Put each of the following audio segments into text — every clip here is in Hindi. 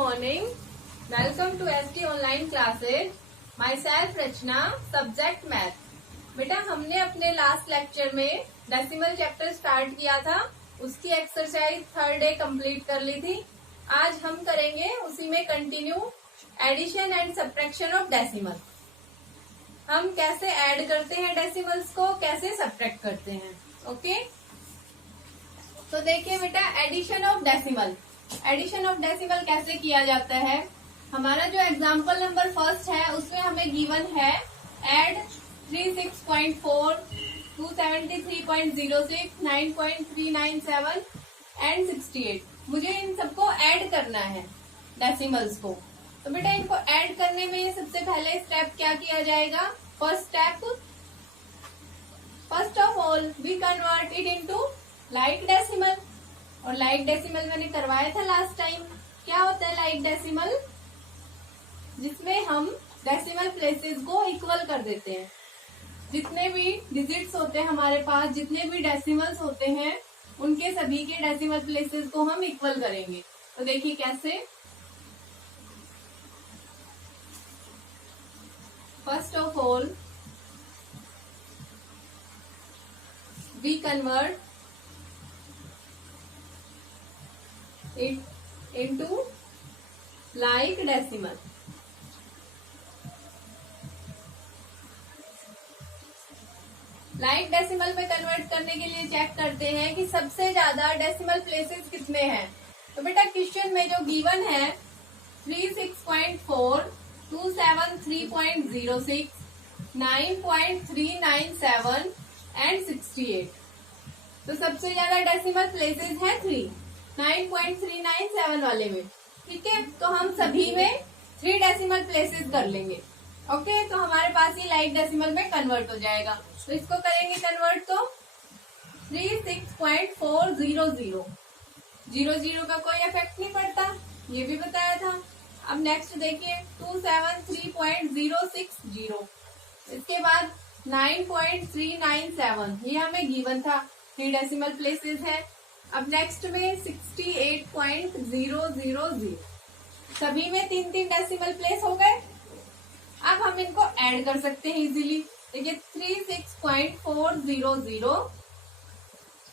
morning. Welcome to ST online classes. Myself Rachna, subject math. बेटा हमने अपने लास्ट लेक्चर में डेसिमल चैप्टर स्टार्ट किया था, उसकी एक्सरसाइज थर्ड डे कंप्लीट कर ली थी। आज हम करेंगे उसी में continue addition and subtraction of decimal. हम कैसे ऐड करते हैं डेसिमल्स को, कैसे सब्ट्रैक्ट करते हैं। ओके तो देखिए बेटा, addition of decimal. Addition of decimal कैसे किया जाता है। हमारा जो एग्जाम्पल नंबर फर्स्ट है उसमें हमें गिवन है एड 36.4, 273.06, 9.397 एंड 68। मुझे इन सबको ऐड करना है डेसिमल्स को। तो बेटा इनको ऐड करने में सबसे पहले स्टेप क्या किया जाएगा। First step, first of all we convert it into like decimal. और लाइक डेसिमल मैंने करवाया था लास्ट टाइम। क्या होता है लाइक डेसिमल, जिसमें हम डेसिमल प्लेसेस को इक्वल कर देते हैं। जितने भी डिजिट्स होते हैं हमारे पास, जितने भी डेसिमल्स होते हैं, उनके सभी के डेसिमल प्लेसेस को हम इक्वल करेंगे। तो देखिए कैसे। First of all we convert it into like decimal। Like decimal में कन्वर्ट करने के लिए चेक करते हैं कि सबसे ज्यादा डेसिमल प्लेसेस कितने हैं। तो बेटा क्वेश्चन में जो गिवन है 36.4, 273.06, 9.397 एंड 68। तो सबसे ज्यादा डेसिमल प्लेसेस है 3, 9.397 वाले में। ठीक है, तो हम सभी में 3 डेसिमल प्लेसेस कर लेंगे। ओके, तो हमारे पास ही लाइक डेसिमल में कन्वर्ट हो जाएगा। तो इसको करेंगे कन्वर्ट, तो 36.400। 00 का कोई इफेक्ट नहीं पड़ता, ये भी बताया था। अब नेक्स्ट देखिए 273.060। इसके बाद 9.397, ये हमें गिवन था, 3 डेसिमल प्लेसेस है। अब नेक्स्ट में 68.000। सभी में 3 डेसिमल प्लेस हो गए। अब हम इनको ऐड कर सकते हैं इजीली। देखिए 36.400,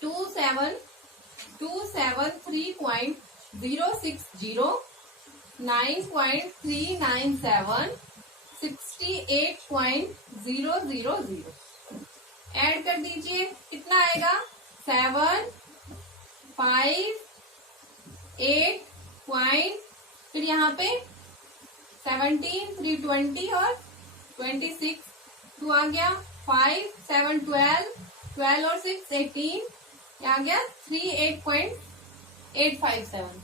273.060, 9.397, 68.000। ऐड कर दीजिए, कितना आएगा 7, 5, 8 पॉइंट, फिर यहाँ पे 17, 320 और 26, 2 आ गया 5, 7, 12 और 6, 18, आ गया 38.857।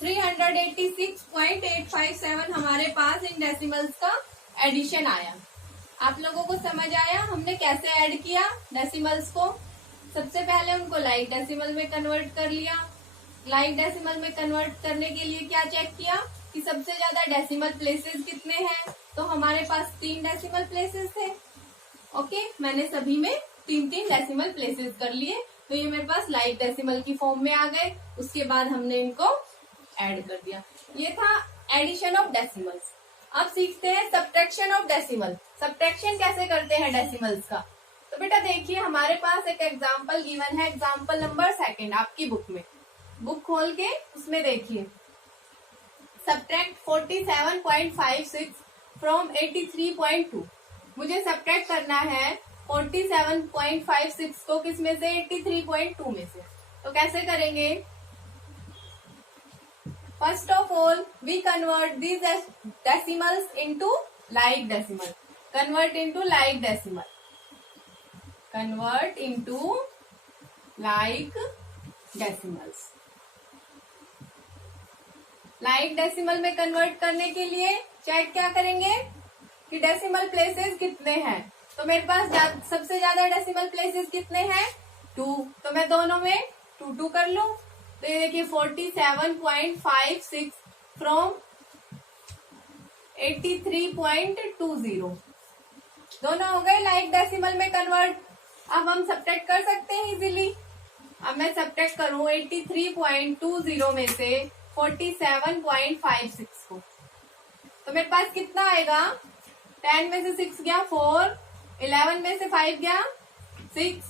386.857 हमारे पास इन डेसिमल्स का एडिशन आया। आप लोगों को समझ आया हमने कैसे ऐड किया डेसिमल्स को। सबसे पहले उनको लाइक डेसिमल में कन्वर्ट कर लिया। लाइक डेसिमल में कन्वर्ट करने के लिए क्या चेक किया कि सबसे ज्यादा डेसिमल प्लेसेस कितने हैं। तो हमारे पास 3 डेसिमल प्लेसेस थे। ओके, मैंने सभी में 3 डेसिमल प्लेसेस कर लिए। तो ये मेरे पास लाइक डेसिमल की फॉर्म में आ गए। उसके बाद हमने इनको ऐड कर दिया। ये था एडिशन ऑफ डेसिमल्स। अब सीखते हैं सब्ट्रैक्शन ऑफ डेसिमल। सब्ट्रैक्शन कैसे करते हैं डेसिमल्स का। तो बेटा देखिए, हमारे पास एक एग्जाम्पल गिवन है, एग्जाम्पल नंबर 2 आपकी बुक में। बुक खोल के उसमें देखिए, सब्ट्रैक्ट 47.56 फ्रॉम 83.2। मुझे सब्ट्रैक्ट करना है 47.56 को किसमें से, 83.2 में से। तो कैसे करेंगे। First of all we convert these decimals into like decimal. Convert into like decimal, convert into like decimals. Like decimal में कन्वर्ट करने के लिए चेक क्या करेंगे कि डेसिमल प्लेसेस कितने हैं। तो मेरे पास सबसे ज्यादा डेसिमल प्लेसेस कितने हैं, 2। तो मैं दोनों में 2 कर लूं। तो ये देखिए 47.56 फ्रॉम 83.20, दोनों हो गए लाइक डेसिमल में कन्वर्ट। अब हम सब्ट्रैक्ट कर सकते हैं इजीली। अब मैं सब्ट्रैक्ट करूं 83.20 में से 47.56 को। तो मेरे पास कितना आएगा, 10 में से 6 गया 4, 11 में से 5 गया 6,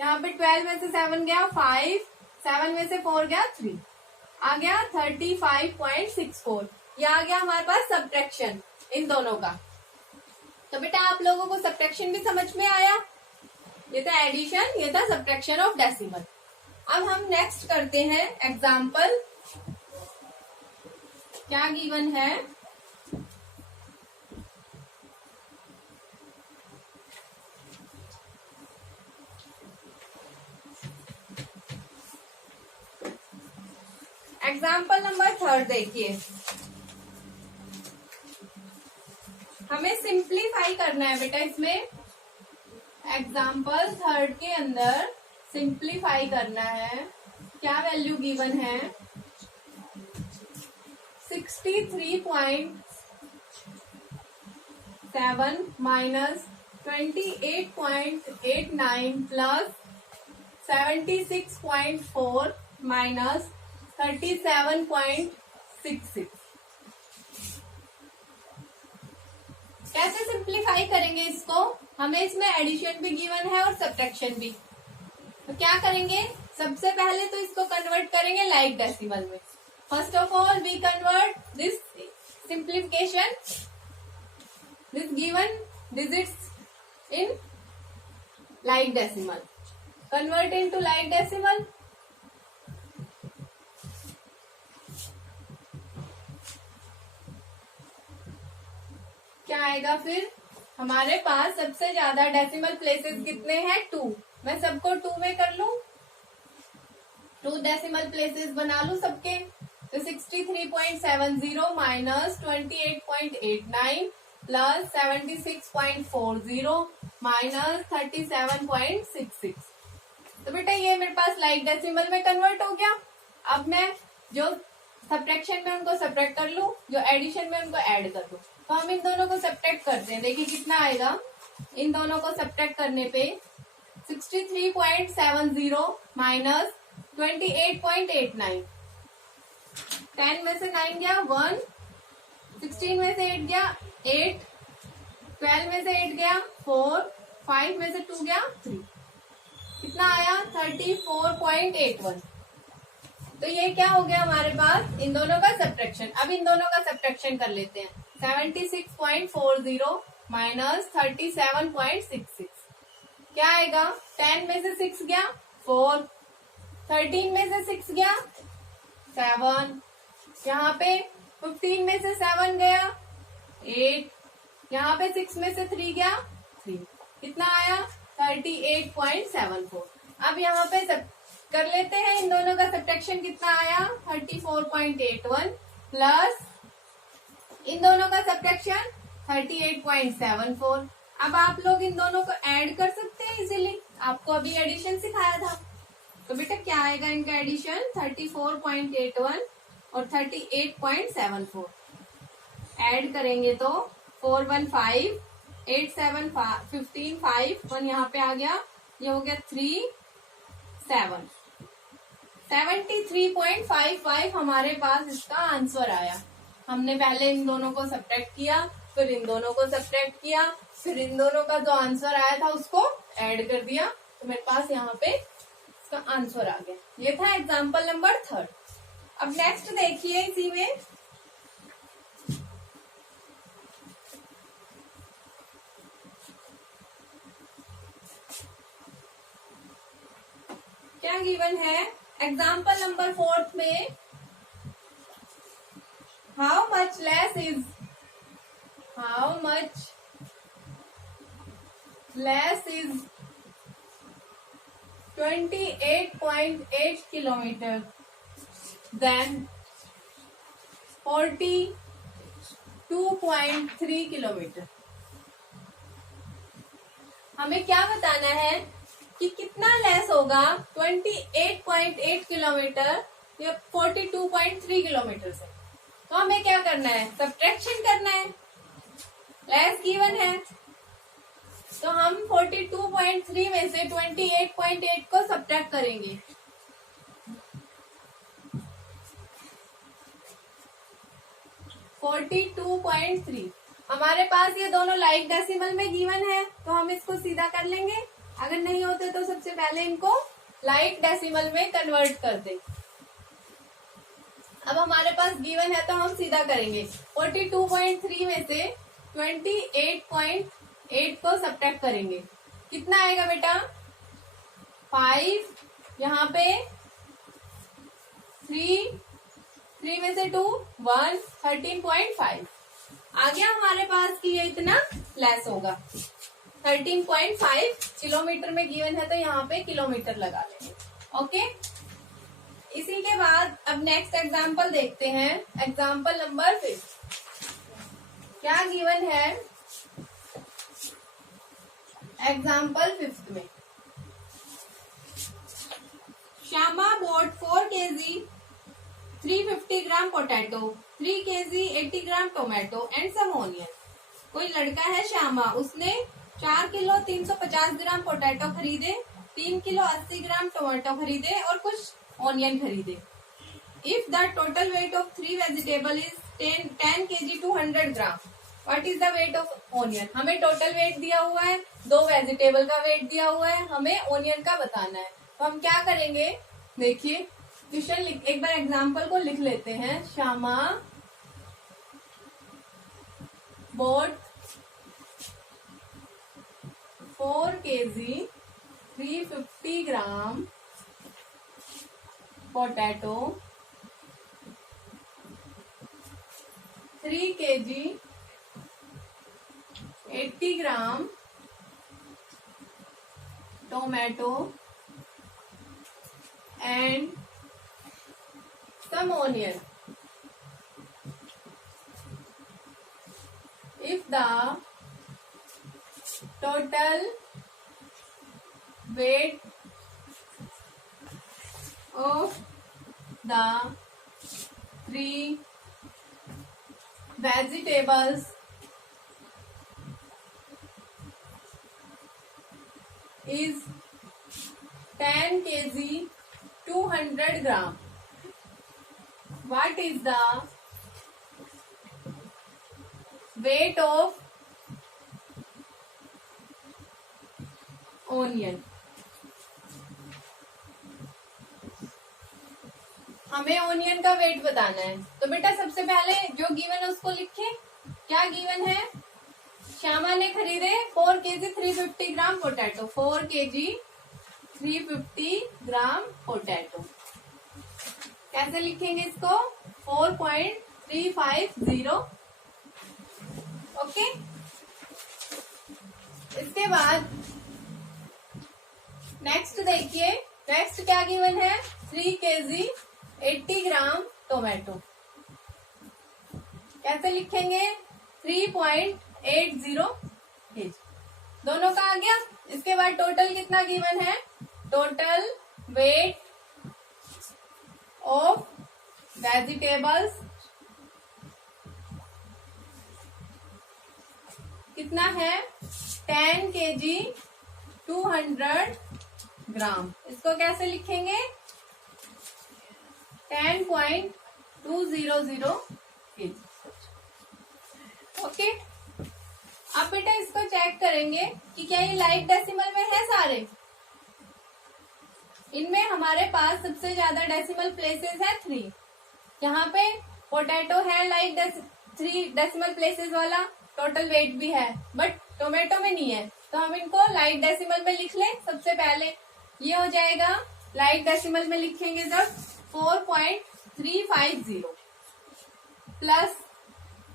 यहाँ पे 12 में से 7 गया 5, 7 में से 4 गया 3, आ गया 35.64। ये आ गया हमारे पास सब्ट्रैक्शन इन दोनों का। तो बेटा आप लोगों को सब्ट्रैक्शन भी समझ में आया, ये था एडिशन, ये था सब्ट्रैक्शन ऑफ डेसिमल। अब हम नेक्स्ट करते हैं एग्जाम्पल। क्या गिवन है, एग्जाम्पल नंबर 3 देखिए। हमें सिंप्लीफाई करना है बेटा इसमें, एग्जाम्पल 3 के अंदर सिंप्लीफाई करना है। क्या वैल्यू गिवन है, 63.7 माइनस 28.89 प्लस 76.4 माइनस 37.66। कैसे सिंप्लीफाई करेंगे इसको, हमें इसमें एडिशन भी गिवन है और सब्ट्रैक्शन भी। तो क्या करेंगे, सबसे पहले तो इसको कन्वर्ट करेंगे लाइक डेसिमल में। First of all we convert this simplification, this given digits in like decimal, convert into like decimal. क्या आएगा फिर, हमारे पास सबसे ज्यादा डेसिमल प्लेसेस कितने हैं, 2। मैं सबको 2 में कर लूं, 2 डेसिमल प्लेसेस बना लूं सबके। तो 63.70 माइनस 28.89 प्लस 76.40 माइनस 37.66। तो बेटा ये मेरे पास लाइक डेसिमल में कन्वर्ट हो गया। अब मैं जो सब्ट्रैक्शन में उनको सब्ट्रैक्ट कर लूं, जो एडिशन में उनको ऐड कर लूं। तो हम इन दोनों को सब्ट्रैक्ट करते हैं, देखिए कितना आएगा। इन दोनों को सब्ट्रैक्ट करने पे 63.70 माइनस 28.89, 10 में से 9 गया 1, 16 में से 8 गया 8, 12 में से 8 गया 4, 5 में से 2 गया 3, कितना आया 34.81। तो ये क्या हो गया हमारे पास, इन दोनों का सब्ट्रैक्शन। अब इन दोनों का सब्ट्रैक्शन कर लेते हैं। 76.40 माइनस 37.66 क्या आएगा, 10 में से 6 गया 4, 13 में से 6 गया 7, यहाँ पे 15 में से 7 गया 8, यहाँ पे 6 में से 3 गया 3, कितना आया 38.74। अब यहाँ पे सब कर लेते हैं, इन दोनों का सब्ट्रैक्शन कितना आया 34.81 प्लस इन दोनों का सब्ट्रैक्शन 38.74। अब आप लोग इन दोनों को ऐड कर सकते हैं इजीली, आपको अभी एडिशन सिखाया था। तो बेटा क्या आएगा इनका एडिशन, 34.81 और 38.74 ऐड करेंगे तो 415, 8 7 15 5 1 यहाँ पे आ गया, ये हो गया 3 7, 73.55 हमारे पास इसका आंसर आया। हमने पहले इन दोनों को सब्ट्रैक्ट किया, फिर इन दोनों को सब्ट्रैक्ट किया, फिर इन दोनों का जो आंसर आया था उसको ऐड कर दिया, तो मेरे पास यहाँ पे इसका आंसर आ गया। ये था एग्जाम्पल नंबर 3। अब नेक्स्ट देखिए, इसी में क्या गिवन है, एग्जाम्पल नंबर 4 में how much less is 28.8 kilometre than 42.3 kilometre. हमें क्या बताना है कि कितना लेस होगा 28.8 किलोमीटर या 42.3 किलोमीटर से। तो हमें क्या करना है, सब्ट्रैक्शन करना है, लेस गिवन है। तो हम 42.3 में से 28.8 को सब्ट्रैक्ट करेंगे। 42.3। हमारे पास ये दोनों लाइक डेसिमल में गिवन है, तो हम इसको सीधा कर लेंगे। अगर नहीं होते तो सबसे पहले इनको लाइक डेसिमल में कन्वर्ट कर दें। अब हमारे पास गिवन है तो हम सीधा करेंगे। 42.3 में से 28.8 को सब्ट्रैक्ट करेंगे, कितना आएगा बेटा? 5, यहाँ पे 3 में से 2 1, 13.5 आ गया हमारे पास कि ये इतना लेस होगा। 13.5 किलोमीटर में गिवन है तो यहाँ पे किलोमीटर लगा लेंगे। ओके, इसी के बाद अब नेक्स्ट एग्जाम्पल देखते हैं। एग्जाम्पल नंबर 5 क्या गिवन है? एग्जाम्पल 5 में Shyama bought 4 kg 350 gram potato, 3 kg 80 gram tomato and some onion. कोई लड़का है श्यामा, उसने 4 किलो 350 ग्राम पोटैटो खरीदे, 3 किलो 80 ग्राम टोमेटो खरीदे और कुछ ऑनियन खरीदे। If the total weight of 3 vegetable is 10 kg 200 gram, what is the weight of onion? हमें टोटल वेट दिया हुआ है, 2 वेजिटेबल का वेट दिया हुआ है, हमें ऑनियन का बताना है। तो हम क्या करेंगे, देखिए क्वेश्चन एक बार एग्जाम्पल को लिख लेते हैं। Shyama bought 4 kg 350 gram potato, 3 kg 80 gram tomato and some onion. If the total weight of the 3 vegetables is 10 kg 200 gram, what is the weight of onion? हमें ऑनियन का वेट बताना है। तो बेटा सबसे पहले जो गिवन है उसको लिखे। क्या गिवन है? श्यामा ने खरीदे 4 kg 350 gram potato, 4 kg 350 gram potato. कैसे लिखेंगे इसको? 4.350। ओके, इसके बाद नेक्स्ट देखिए, नेक्स्ट क्या गिवन है? 3 kg 80 ग्राम टोमेटो। कैसे लिखेंगे? 3.80 kg। दोनों का आ गया। इसके बाद टोटल कितना गिवन है? टोटल वेट ऑफ वेजिटेबल्स कितना है? 10 kg 200 ग्राम। इसको कैसे लिखेंगे? 10.200 kg। ओके, अब बेटा इसको चेक करेंगे कि क्या ये लाइक डेसिमल में है सारे। इनमें हमारे पास सबसे ज्यादा डेसिमल प्लेसेस है 3। यहाँ पे पोटैटो है लाइक 3 डेसिमल प्लेसेस वाला, टोटल वेट भी है, बट टोमेटो में नहीं है। तो हम इनको लाइक डेसिमल में लिख लें। सबसे पहले ये हो जाएगा, लाइक डेसिमल में लिखेंगे जब 4.350 प्लस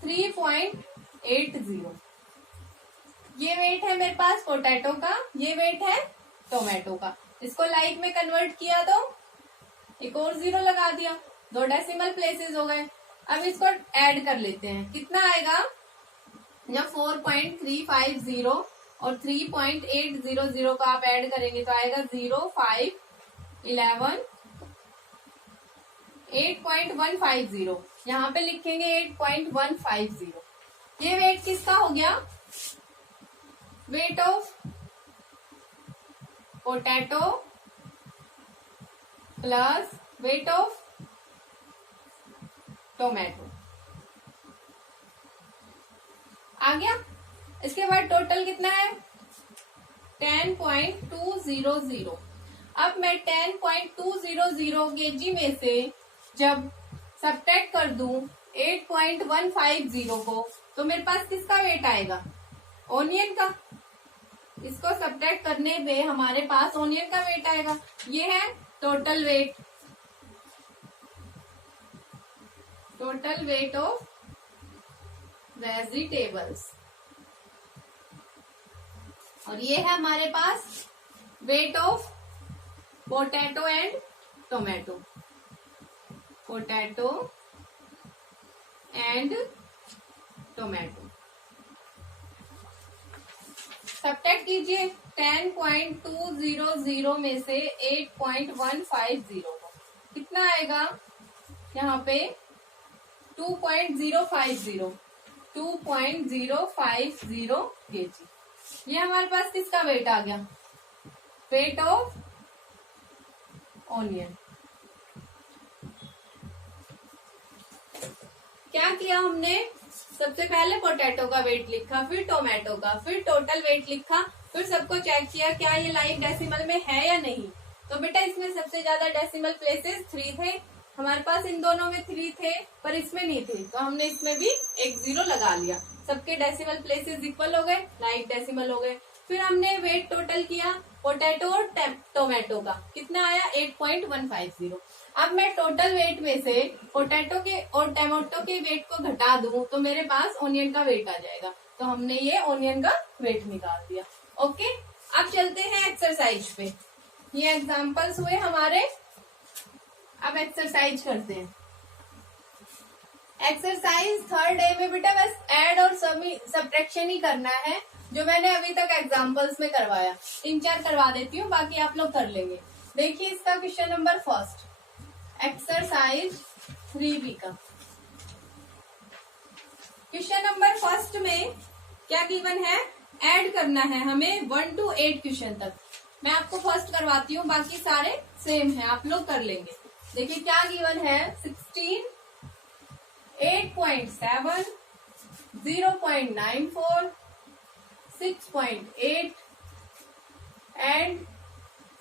3.80। ये वेट है मेरे पास पोटैटो का, ये वेट है टोमेटो का। इसको लाइक में कन्वर्ट किया तो एक और 0 लगा दिया, 2 डेसिमल प्लेसेस हो गए। अब इसको ऐड कर लेते हैं, कितना आएगा? जब 4.350 और 3.800 का आप ऐड करेंगे तो आएगा 0, 5, 11, 8.150। यहाँ पे लिखेंगे 8.150। ये वेट किसका हो गया? Weight of potato plus weight of tomato. आ गया। इसके बाद टोटल कितना है 10.200। अब मैं 10.200 केजी में से जब सब्ट्रैक्ट कर दूं 8.150 को, तो मेरे पास किसका वेट आएगा, ओनियन का। इसको सब्ट्रैक्ट करने पे हमारे पास ओनियन का वेट आएगा। ये है टोटल वेट ऑफ वेजिटेबल्स। और ये है हमारे पास weight of potato and tomato. Potato and tomato subtract कीजिए 10.200 में से 8.150 को, कितना आएगा यहाँ पे 2.050 केजी। ये हमारे पास किसका वेट आ गया, वेट ऑफ ऑनियन। क्या किया हमने, सबसे पहले पोटैटो का वेट लिखा, फिर टोमेटो का, फिर टोटल वेट लिखा, फिर सबको चेक किया क्या ये लाइव डेसिमल में है या नहीं। तो बेटा इसमें सबसे ज्यादा डेसिमल प्लेसेस 3 थे, हमारे पास इन दोनों में 3 थे पर इसमें नहीं थे, तो हमने इसमें भी एक 0 लगा लिया। सबके डेसिमल प्लेसेस इक्वल हो गए, लाइव डेसिमल हो गए। फिर हमने वेट टोटल किया पोटैटो और टोमेटो का, कितना आया 8.150। अब मैं टोटल वेट में से पोटैटो के और टमाटो के वेट को घटा दूं तो मेरे पास ओनियन का वेट आ जाएगा। तो हमने ये ओनियन का वेट निकाल दिया। ओके, अब चलते हैं एक्सरसाइज पे। ये एग्जांपल्स हुए हमारे, अब एक्सरसाइज करते हैं। एक्सरसाइज 3rd डे में बेटा बस ऐड और सब्ट्रैक्शन ही करना है, जो मैंने अभी तक एग्जांपल्स में करवाया। 3-4 करवा देती हूँ, बाकी आप लोग कर लेंगे। देखिए इसका क्वेश्चन नंबर 1 एक्सरसाइज 3B का क्वेश्चन नंबर 1 में क्या गिवन है, ऐड करना है हमें 1 to 8 क्वेश्चन तक। मैं आपको फर्स्ट करवाती हूँ, बाकी सारे सेम है, आप लोग कर लेंगे। देखिए क्या गिवन है 16, 8.7, 0.94, 6.8 एंड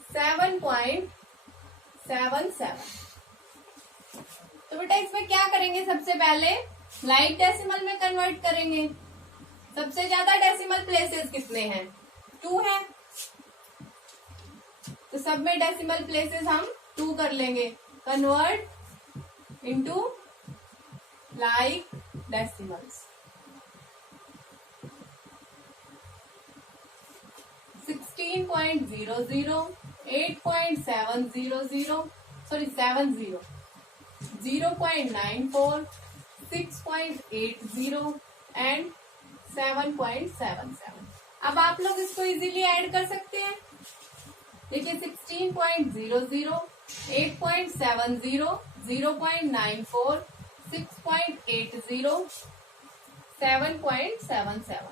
7.77। तो बेटा इसमें क्या करेंगे, सबसे पहले लाइट डेसिमल में कन्वर्ट करेंगे। सबसे ज्यादा डेसिमल प्लेसेस कितने हैं, 2 हैं, तो सब में डेसिमल प्लेसेस हम 2 कर लेंगे। Convert into like decimals. 16.00, 8.700, 70, 0.94, 6.80 and 7.77। अब आप लोग इसको इजीली ऐड कर सकते हैं। देखिए 16.00, 8.70, 0.94, 6.80, 7.77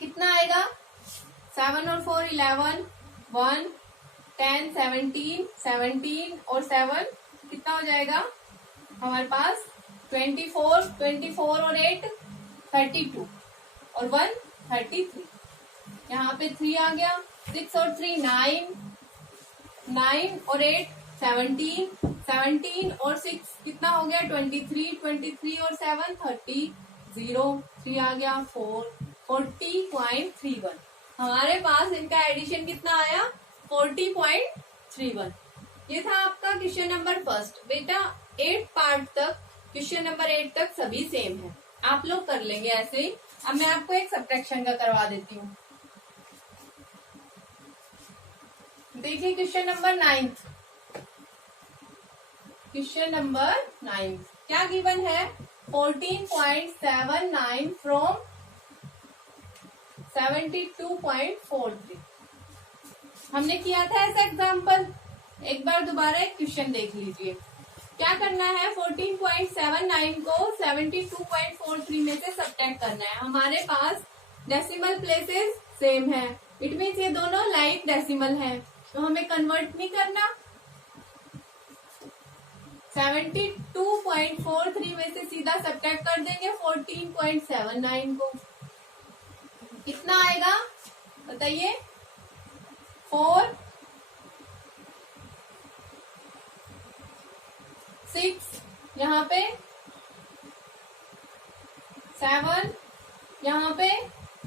कितना आएगा, 7 और 4 11, 1, 10, 17 और 7 कितना हो जाएगा हमारे पास 24 और 8 32 और 1 33। यहाँ पे 3 आ गया, 6 और 3 9 और 8 17 और 6 कितना हो गया 23 और 7 30, 3 आ गया 40.31। हमारे पास इनका एडिशन कितना आया 40.31। ये था आपका क्वेश्चन नंबर 1। बेटा 8 पार्ट तक, क्वेश्चन नंबर 8 तक सभी सेम है, आप लोग कर लेंगे ऐसे ही। अब मैं आपको एक सब्ट्रैक्शन का करवा देती हूँ। देखिए क्वेश्चन नंबर 9। क्वेश्चन नंबर 9 क्या गिवन है 14.79 फ्रॉम 72.43। हमने किया था ऐसा एग्जाम्पल, एक बार दोबारा एक क्वेश्चन देख लीजिए। क्या करना है 14.79 को 72.43 में से सब्ट्रैक्ट करना है। हमारे पास डेसिमल प्लेसेस सेम है, इट मीन्स ये दोनों लाइक डेसिमल है, तो हमें कन्वर्ट नहीं करना। 72.43 में से सीधा सब्ट्रैक्ट कर देंगे 14.79 को कितना आएगा बताइए? 4 6 यहाँ पे 7 यहाँ पे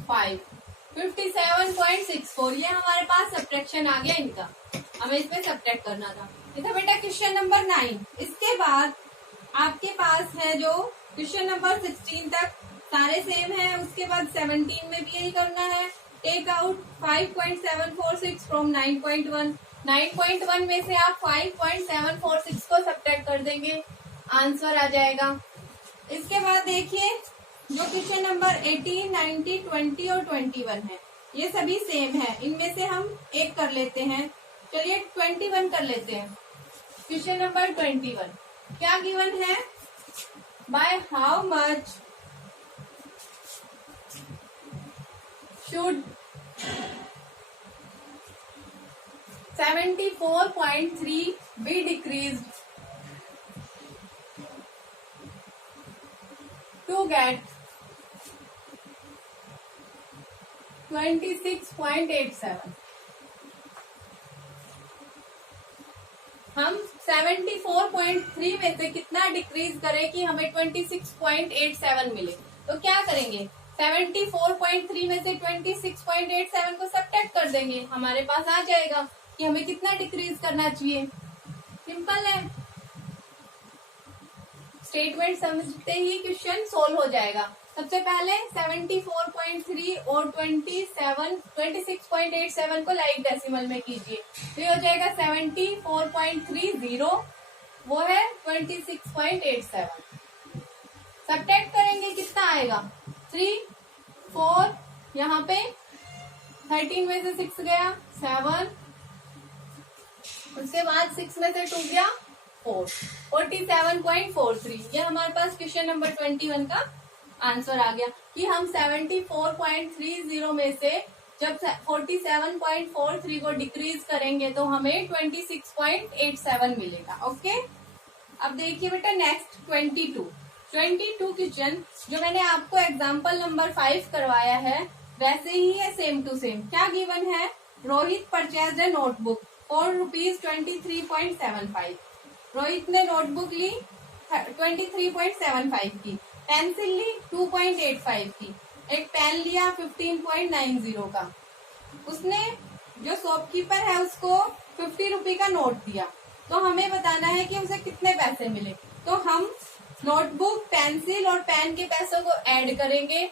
5 57.64 ये हमारे पास सब्ट्रैक्शन आ गया इनका। हमें इसमें सब्ट्रैक्ट करना था। ये था बेटा क्वेश्चन नंबर 9। इसके बाद आपके पास है जो क्वेश्चन नंबर 16 तक सारे सेम है। उसके बाद 17 में भी यही करना है। Take out 5.746 from 9.1। 9.1 में से आप 5.746 को सब्ट्रैक्ट कर देंगे, आंसर आ जाएगा। इसके बाद देखिए जो क्वेश्चन नंबर 18, 19, 20 और 21 है, ये सभी सेम है। इनमें से हम एक कर लेते हैं। चलिए 21 कर लेते हैं। क्वेश्चन नंबर 21 क्या गिवन है? By how much should 74.3 be decreased to get 26.87। हम 74.3 में से कितना डिक्रीज करें कि हमें 26.87 मिले? तो क्या करेंगे? 74.3 में से 26.87 को सब्ट्रैक्ट कर देंगे, हमारे पास आ जाएगा कि हमें कितना डिक्रीज करना चाहिए। सिंपल है, स्टेटमेंट समझते ही क्वेश्चन सोल्व हो जाएगा। सबसे पहले 74.3 और 26.87 को लाइक डेसिमल में कीजिए, तो ये हो जाएगा 74.30, वो है 26.87। सब्ट्रैक्ट करेंगे कितना आएगा? 3 4 यहाँ पे 13 में से 6 गया 7, उसके बाद 6 में से 2 गया 4, 47.43। ये हमारे पास क्वेश्चन नंबर 21 का आंसर आ गया कि हम 74.30 में से जब 47.43 को डिक्रीज करेंगे तो हमें 26.87 मिलेगा। ओके, अब देखिए बेटा नेक्स्ट 22 क्वेश्चन जो मैंने आपको एग्जाम्पल नंबर 5 करवाया है वैसे ही है, सेम टू सेम। क्या गिवन है? Rohit purchased A notebook for ₹23.75। Rohit ने नोटबुक ली 23.75 की, पेंसिल ली 2.85 की, एक पेन लिया 15.90 का। उसने जो शॉपकीपर है उसको 50 रुपए का नोट दिया, तो हमें बताना है कि उसे कितने पैसे मिले। तो हम नोटबुक, पेंसिल और पेन के पैसों को ऐड करेंगे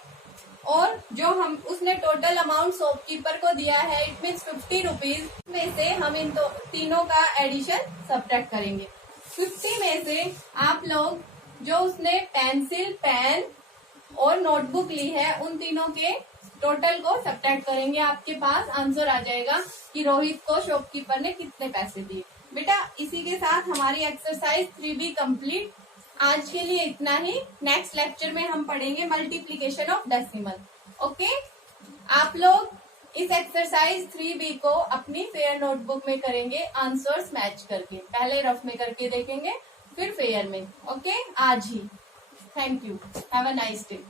और जो हम उसने टोटल अमाउंट शॉपकीपर को दिया है इट मीन्स 50 रुपीज में से हम इन तीनों का एडिशन सब्ट्रैक्ट करेंगे। 50 में से आप लोग जो उसने पेंसिल, पेन और नोटबुक ली है उन तीनों के टोटल को सब्ट्रैक्ट करेंगे। आपके पास आंसर आ जाएगा कि रोहित को शॉपकीपर ने कितने पैसे दिए। बेटा इसी के साथ हमारी एक्सरसाइज 3B कंप्लीट। आज के लिए इतना ही। नेक्स्ट लेक्चर में हम पढ़ेंगे मल्टीप्लीकेशन ऑफ डेसिमल। ओके, आप लोग इस एक्सरसाइज 3B को अपनी फेयर नोटबुक में करेंगे आंसर्स मैच करके। पहले रफ में करके देखेंगे फिर फेयर में। ओके, आज ही। Thank you, have a nice day.